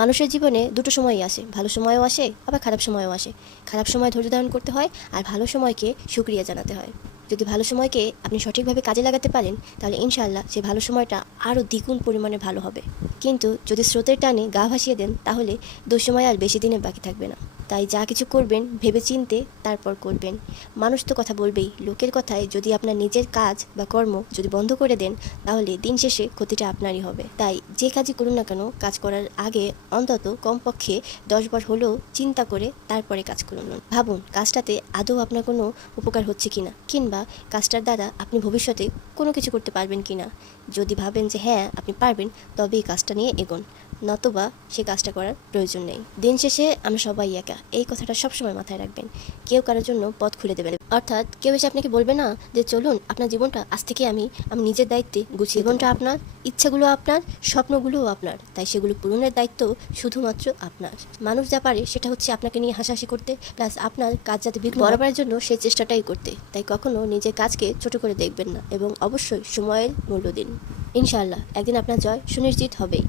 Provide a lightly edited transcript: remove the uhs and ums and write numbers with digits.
মানুষের জীবনে দুটো সময়ই আসে, ভালো সময়ও আসে আবার খারাপ সময়ও আসে। খারাপ সময় ধৈর্য ধারণ করতে হয়, আর ভালো সময়কে শুকরিয়া জানাতে হয়। যদি ভালো সময়কে আপনি সঠিকভাবে কাজে লাগাতে পারেন, তাহলে ইনশাআল্লাহ সেই ভালো সময়টা আরও দ্বিগুণ পরিমাণে ভালো হবে। কিন্তু যদি স্রোতের টানে গা ভাসিয়ে দেন, তাহলে দুঃসময় আর বেশি দিনে বাকি থাকবে না। তাই যা কিছু করবেন ভেবে চিন্তে তারপর করবেন। মানুষ তো কথা বলবেই, লোকের কথায় যদি আপনার নিজের কাজ বা কর্ম যদি বন্ধ করে দেন, তাহলে দিন শেষে ক্ষতিটা আপনারই হবে। তাই যে কাজই করুন না কেন, কাজ করার আগে অন্তত কমপক্ষে 10 বার হলেও চিন্তা করে তারপরে কাজ করুন। ভাবুন কাজটাতে আদৌ আপনার কোনো উপকার হচ্ছে কিনা, কিংবা কাজটার দ্বারা আপনি ভবিষ্যতে কোনো কিছু করতে পারবেন কিনা। যদি ভাবেন যে হ্যাঁ আপনি পারবেন, তবে এই কাজটা নিয়ে এগোন, নতবা সে কাজটা করার প্রয়োজন নেই। দিন শেষে আমরা সবাই একা, এই কথাটা সবসময় মাথায় রাখবেন। কেউ কারোর জন্য পথ খুলে দেবে না, অর্থাৎ কেউ এসে আপনাকে বলবে না যে চলুন আপনার জীবনটা আজ থেকে আমি নিজের দায়িত্বে গুছিয়ে। জীবনটা আপনার, ইচ্ছাগুলো আপনার, স্বপ্নগুলোও আপনার, তাই সেগুলো পূরণের দায়িত্ব শুধুমাত্র আপনার। মানুষ যা পারে সেটা হচ্ছে আপনাকে নিয়ে হাসাহাসি করতে, প্লাস আপনার কাজ যাতে বিঘ্ন বরাবরের জন্য সেই চেষ্টাটাই করতে। তাই কখনো নিজের কাজকে ছোট করে দেখবেন না, এবং অবশ্যই সময়ের মূল্য দিন। ইনশাআল্লাহ একদিন আপনার জয় সুনিশ্চিত হবেই।